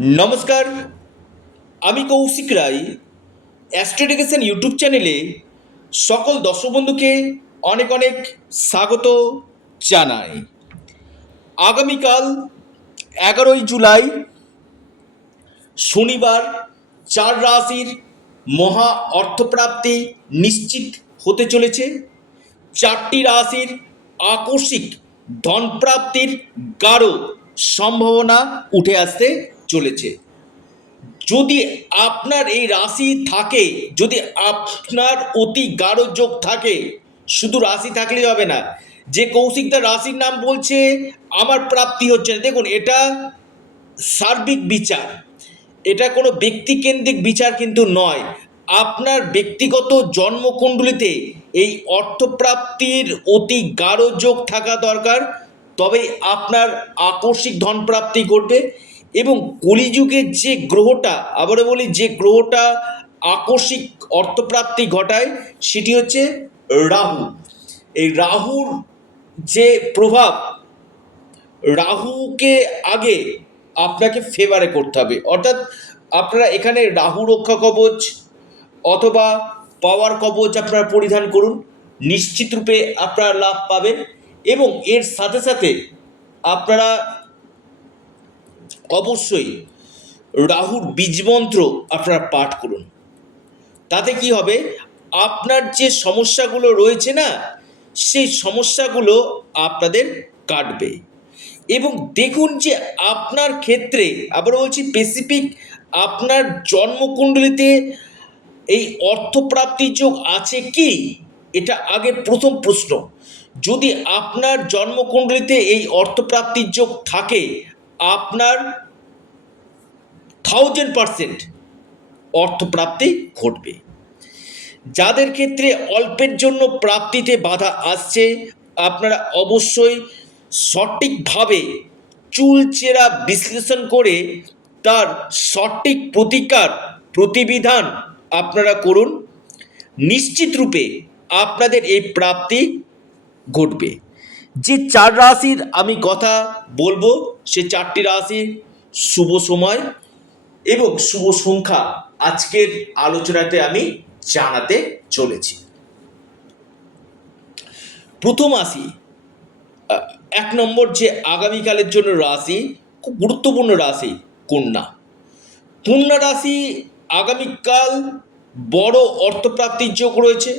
নমস্কার, আমি কৌশিক রায়। অ্যাস্ট্রোডিকেশন ইউটিউব চ্যানেলে সকল দর্শক বন্ধুকে অনেক অনেক স্বাগত জানাই। আগামীকাল 11ই জুলাই শনিবার 4 রাশির মহা অর্থপ্রাপ্তি নিশ্চিত হতে চলেছে। 4টি রাশির আকস্মিক ধনপ্রাপ্তির গাঢ় সম্ভাবনা উঠে আসতে চলেছে। যদি আপনার এই রাশি থাকে, যদি আপনার অতি গাঢ় যোগ থাকে, শুধু রাশি থাকলেই হবে না যে কৌশিকদার রাশির নাম বলছে আমার প্রাপ্তি হচ্ছে না। দেখুন, এটা সার্বিক বিচার, এটা কোনো ব্যক্তিকেন্দ্রিক বিচার কিন্তু নয়। আপনার ব্যক্তিগত জন্মকুণ্ডলিতে এই অর্থপ্রাপ্তির অতি গাঢ় যোগ থাকা দরকার, তবে আপনার আকস্মিক ধনপ্রাপ্তি ঘটবে। এবং কলিযুগের যে গ্রহটা, আবারও বলি, যে গ্রহটা আকস্মিক অর্থপ্রাপ্তি ঘটায় সেটি হচ্ছে রাহু। এই রাহুর যে প্রভাব, রাহুকে আগে আপনাকে ফেভারে করতে হবে। অর্থাৎ আপনারা এখানে রাহু রক্ষা কবচ অথবা পাওয়ার কবচ আপনারা পরিধান করুন, নিশ্চিত রূপে আপনারা লাভ পাবেন। এবং এর সাথে সাথে আপনারা অবশ্যই রাহুর বীজমন্ত্র আপনারা পাঠ করুন। তাতে কি হবে, আপনার যে সমস্যাগুলো রয়েছে না, সেই সমস্যাগুলো আপনাদের কাটবে। এবং দেখুন যে আপনার ক্ষেত্রে, আবার বলছি স্পেসিফিক, আপনার জন্মকুণ্ডলিতে এই অর্থপ্রাপ্তির যোগ আছে কি, এটা আগে প্রথম প্রশ্ন। যদি আপনার জন্মকুণ্ডলিতে এই অর্থপ্রাপ্তির যোগ থাকে, আপনার 1000% অর্থপ্রাপ্তি ঘটবে। যাদের ক্ষেত্রে অল্পের জন্য প্রাপ্তিতে বাধা আসছে, আপনারা অবশ্যই সঠিকভাবে চুলচেরা বিশ্লেষণ করে তার সঠিক প্রতিকার প্রতিবিধান আপনারা করুন। নিশ্চিত রূপে আপনাদের এই প্রাপ্তি ঘটবে। যে 4 রাশির আমি কথা বলবো, সে 4টি রাশির শুভ সময় এবং শুভ সংখ্যা আজকের আলোচনাতে আমি জানাতে চলেছি। প্রথম রাশি, 1 নম্বর যে আগামীকালের জন্য রাশি, খুব গুরুত্বপূর্ণ রাশি, কন্যা। কন্যা রাশি আগামীকাল বড় অর্থপ্রাপ্তির যোগ রয়েছে,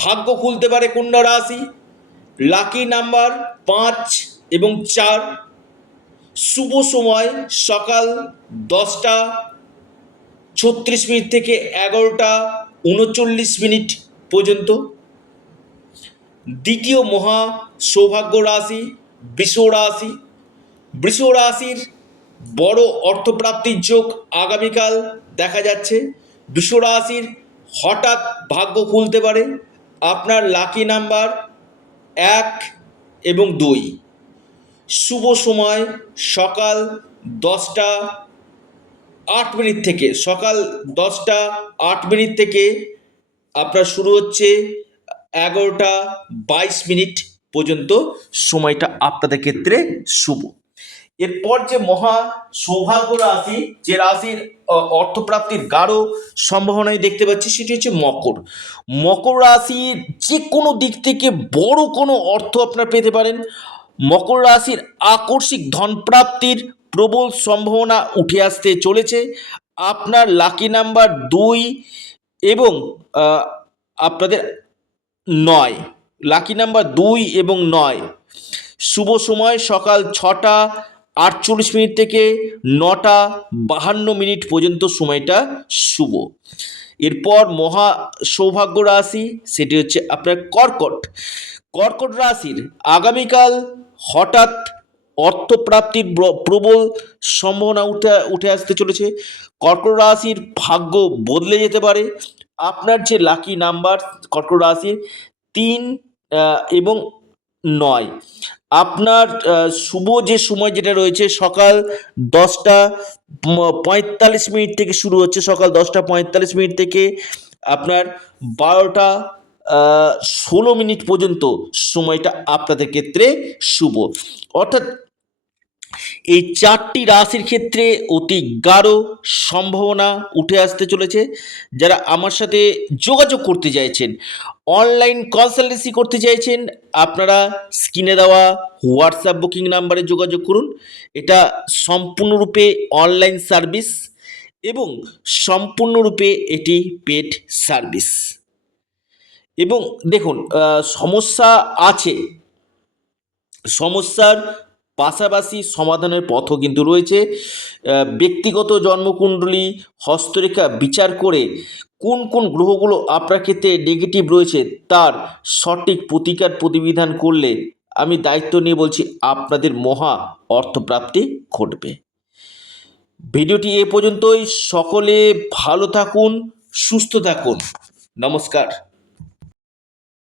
ভাগ্য খুলতে পারে কন্যা রাশি। লাকি নাম্বার 5 এবং 4। শুভ সময় সকাল 10টা 36 মিনিট থেকে 11টা 39 মিনিট পর্যন্ত। দ্বিতীয় মহা সৌভাগ্য রাশি বৃষ রাশি। বৃষ রাশির বড় অর্থপ্রাপ্তির যোগ আগামীকাল দেখা যাচ্ছে। বৃষ রাশির হঠাৎ ভাগ্য খুলতে পারে। আপনার লাকি নাম্বার 1 এবং 2। শুভ সময় সকাল 10টা 8 মিনিট থেকে, সকাল 10টা 8 মিনিট থেকে আপনার শুরু হচ্ছে 11টা 22 মিনিট পর্যন্ত সময়টা আপনাদের ক্ষেত্রে শুভ। এরপর যে মহা সৌভাগ্য রাশি, যে রাশির অর্থপ্রাপ্তির গাঢ় সম্ভাবনায় দেখতে পাচ্ছি, সেটি হচ্ছে মকর। মকর রাশির যে কোনো দিক থেকে বড় কোনো অর্থ আপনারা পেতে পারেন। মকর রাশির আকস্মিক ধনপ্রাপ্তির প্রবল সম্ভাবনা উঠে আসতে চলেছে। আপনার লাকি নাম্বার 2 এবং আপনাদের 9, লাকি নাম্বার 2 এবং 9। শুভ সময় সকাল 6টা 48 মিনিট থেকে 9টা 52 মিনিট পর্যন্ত সময়টা শুভ। এরপর মহা সৌভাগ্য রাশি, সেটি হচ্ছে আপনার কর্কট। কর্কট রাশির আগামীকাল হঠাৎ অর্থপ্রাপ্তির প্রবল সম্ভাবনা উঠে আসতে চলেছে। কর্কট রাশির ভাগ্য বদলে যেতে পারে। আপনার যে লাকি নাম্বার কর্কট রাশির 3 এবং 9। আপনার শুভ যে সময় যেটা রয়েছে সকাল 10টা 45 মিনিট থেকে শুরু হচ্ছে, সকাল 10টা 45 মিনিট থেকে আপনার 12টা 16 মিনিট পর্যন্ত সময়টা আপনাদের ক্ষেত্রে শুভ। অর্থাৎ এই চারটি রাশির ক্ষেত্রে অতি গাঢ় সম্ভাবনা উঠে আসতে চলেছে। যারা আমার সাথে যোগাযোগ করতে চাইছেন, অনলাইন কনসালটেন্সি করতে চাইছেন, আপনারা স্ক্রিনে দেওয়া হোয়াটসঅ্যাপ বুকিং নাম্বারে যোগাযোগ করুন। এটা সম্পূর্ণরূপে অনলাইন সার্ভিস এবং সম্পূর্ণরূপে এটি পেড সার্ভিস। এবং দেখুন, সমস্যা আছে, সমস্যার পাশাপাশি সমাধানের পথও কিন্তু রয়েছে। ব্যক্তিগত জন্মকুণ্ডলী হস্তরেখা বিচার করে কোন কোন গ্রহগুলো আপনার ক্ষেত্রে নেগেটিভ রয়েছে তার সঠিক প্রতিকার প্রতিবিধান করলে আমি দায়িত্ব নিয়ে বলছি আপনাদের মহা অর্থপ্রাপ্তি ঘটবে। ভিডিওটি এ পর্যন্তই। সকলে ভালো থাকুন, সুস্থ থাকুন। নমস্কার।